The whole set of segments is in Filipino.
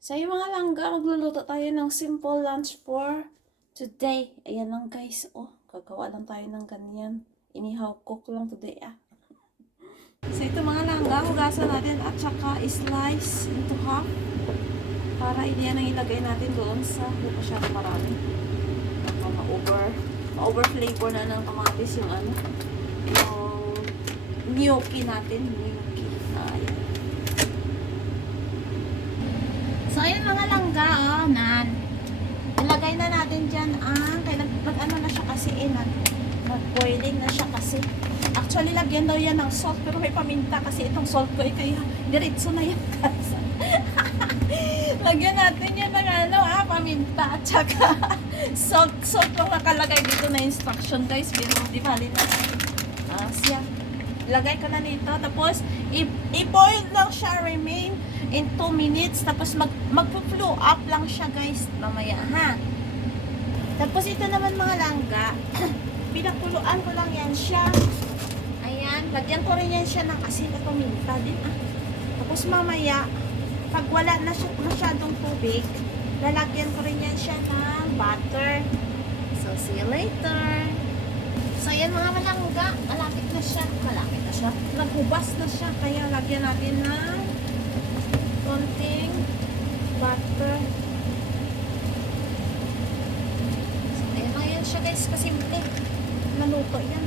So yung mga langga, magluluto tayo ng simple lunch for today. Ayan lang guys, oh, gagawa lang tayo ng ganyan. Inihaw cook lang today So ito mga langga, hugasan natin at saka slice into half. Para hindi yan ang ilagay natin doon sa hindi masyado marami. Ma-over flavor na ng kamatis yung yung gnocchi natin. Gnocchi na ayan. So, ayan mga langga, oh, ilagay na natin dyan nag-ano na siya kasi, nag-boiling na siya kasi. Actually, lagyan daw yan ng salt, pero may paminta kasi itong salt ko, kaya diretso na yan, guys. Lagyan natin yan ng paminta, at saka salt lang nakalagay dito na instruction, guys, pero di bali na. Siya. Lagay ko na nito, tapos, i-boil lang siya, remain in 2 minutes. Tapos mag-flow up lang siya guys mamaya ha. Tapos ito naman mga langga, pinakuluan ko lang yan siya. Ayan, lagyan ko rin yan siya ng asin at paminta din Tapos mamaya, pag wala na siya masyadong tubig, lalagyan ko rin yan siya ng butter. So see you later. So ayan mga langga, malapit na siya. Naghubas na siya, kaya lagyan natin ng konting butter. So, ayan lang yan siya guys, kasimple. Naluto yan.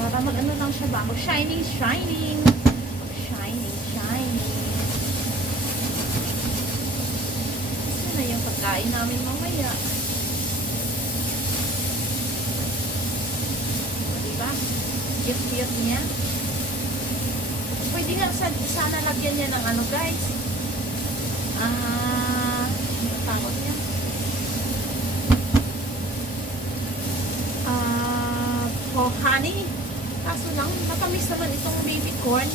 Para mag-ano lang siya ba? Shining. Kasi na yung pagkain namin mamaya. Diba? Cute niya. Pwede nga sana lagyan niya ng guys. Ano tawag niya? Honey. Kaso lang, matamis naman itong baby corn.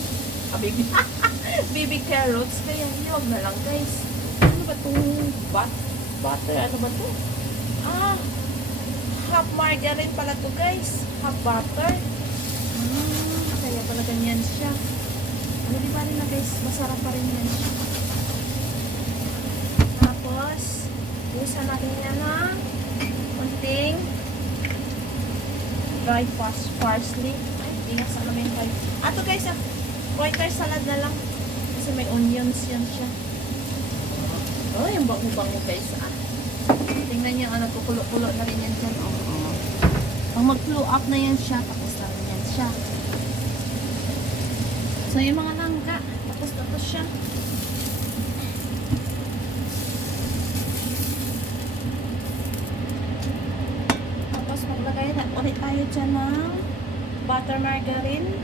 Baby carrots. Kaya huwag na lang guys. Ano ba itong butter? Ano ba ito? Half margarine pala to guys. Half butter. Kaya pala ganyan siya. Di ba rin na guys, masarap pa rin yan. Tapos, busan natin yan ng konting dry parsley. Ay, hindi nga sana may dry. Ito guys, white rice salad na lang. Kasi may onions yan siya. Oh, yung bango-bango guys. Tingnan niyo, nagkukulo-kulo na rin yan dyan. Pag mag-flow up na yan siya, tapos na rin yan siya. So, yung mga langga, tapos siya. Tapos, maglagay na ulit tayo dyan ng butter margarine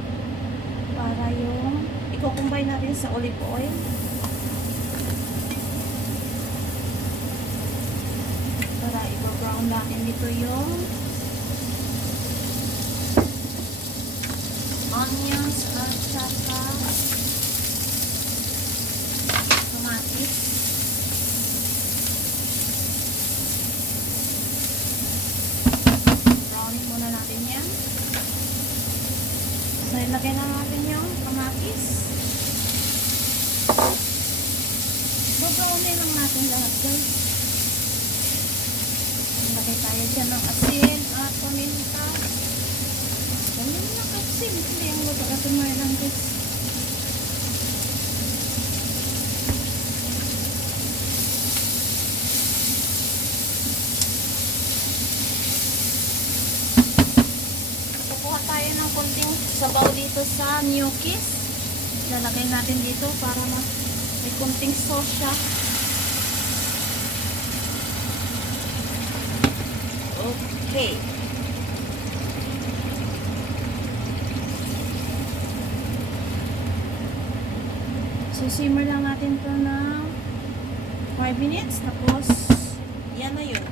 para yung i-combine natin sa olive oil. Para i-brown natin dito yung onions at saka kamatis. Browning muna natin yan. So, ilagay na natin yung kamatis. Browning lang natin lahat guys. Ilagay tayo dyan ng asin at paminta. Ganyan na kasi hindi ang luto natin mga lang guys. Kukuha tayo ng konting sabaw dito sa gnocchi. Lalagay natin dito para may konting sauce siya. Okay. So, simmer lang natin ito ng 5 minutes. Tapos, yan na yun.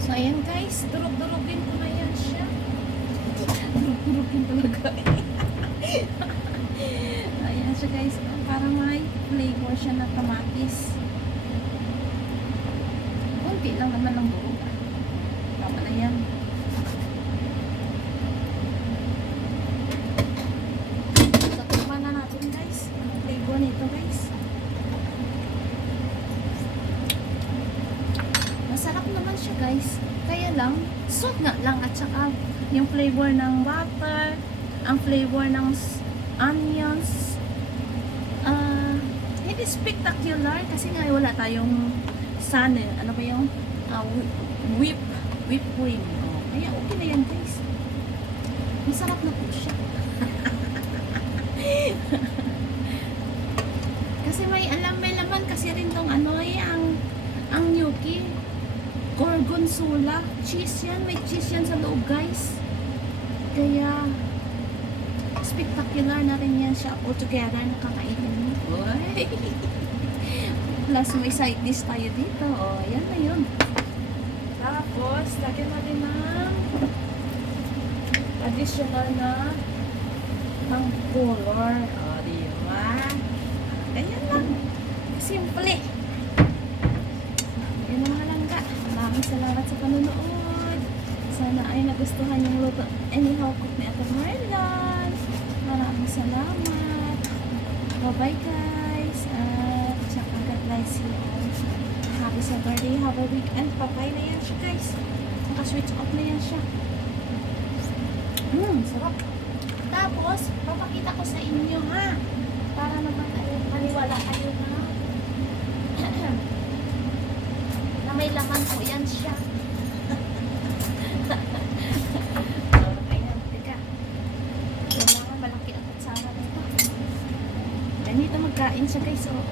So, ayan guys. Durog-durogin ko na yan siya. Durog-durogin talaga. Ayan siya guys. Para may flavor siya na kamatis. Kunti lang naman ng durog. Tama na yan. flavor nito, guys. Masarap naman siya, guys. Kaya lang, salt nga lang at saka yung flavor ng butter, ang flavor ng onions, hindi spectacular kasi nga wala tayong sun, ano ba yung whip cream. Oh, kaya okay na yan, guys. Masarap na po siya. Kasi may laman kasi rin tong ano ang gnocchi. Gorgonzola. Cheese yan. May cheese yan sa loob, guys. Kaya spectacular na rin yan siya altogether na kakainin mo. Uy. Plus may side dish tayo dito. O, yan na yun. Tapos, lagyan natin ng additional na ng color. O, diba? Ganyan lang. Simple. Yan na mga langga. Maraming salamat sa panonood. Sana ay nagustuhan yung luto anyhow cook ni Ate Marlon. Maraming salamat. Bye-bye, guys. At saka God bless you. Happy sa birthday. Have a weekend. Papay na yan siya, guys. Naka-switch off na yan siya. Sarap. Tapos, papakita ko sa inyo, ha? Para naman maniwala kayo na na may laman po yan siya. Ayan, teka. Kailangan malaki ang patsama nito. Ganito magkain siya, guys. Oo.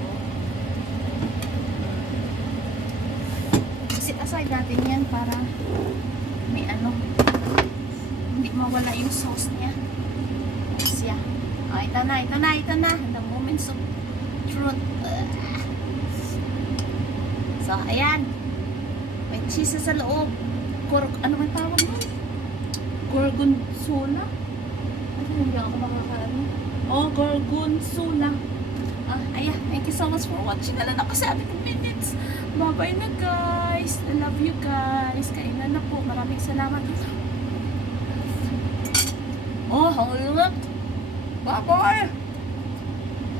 Sit aside natin yan para may hindi mawala yung sauce niya. Siya. Oh, ito na. The moments of truth. So, ayan. May cheese sa loob. Ano may tawag nun? Gorgonzola? Ano, hindi ako makakaano. Oh, gorgonzola. Ayan. Thank you so much for watching. Alam ako 7 minutes. Bye-bye na, guys. I love you, guys. Kainan na po. Maraming salamat. Oh, hanggang na. Bye-bye.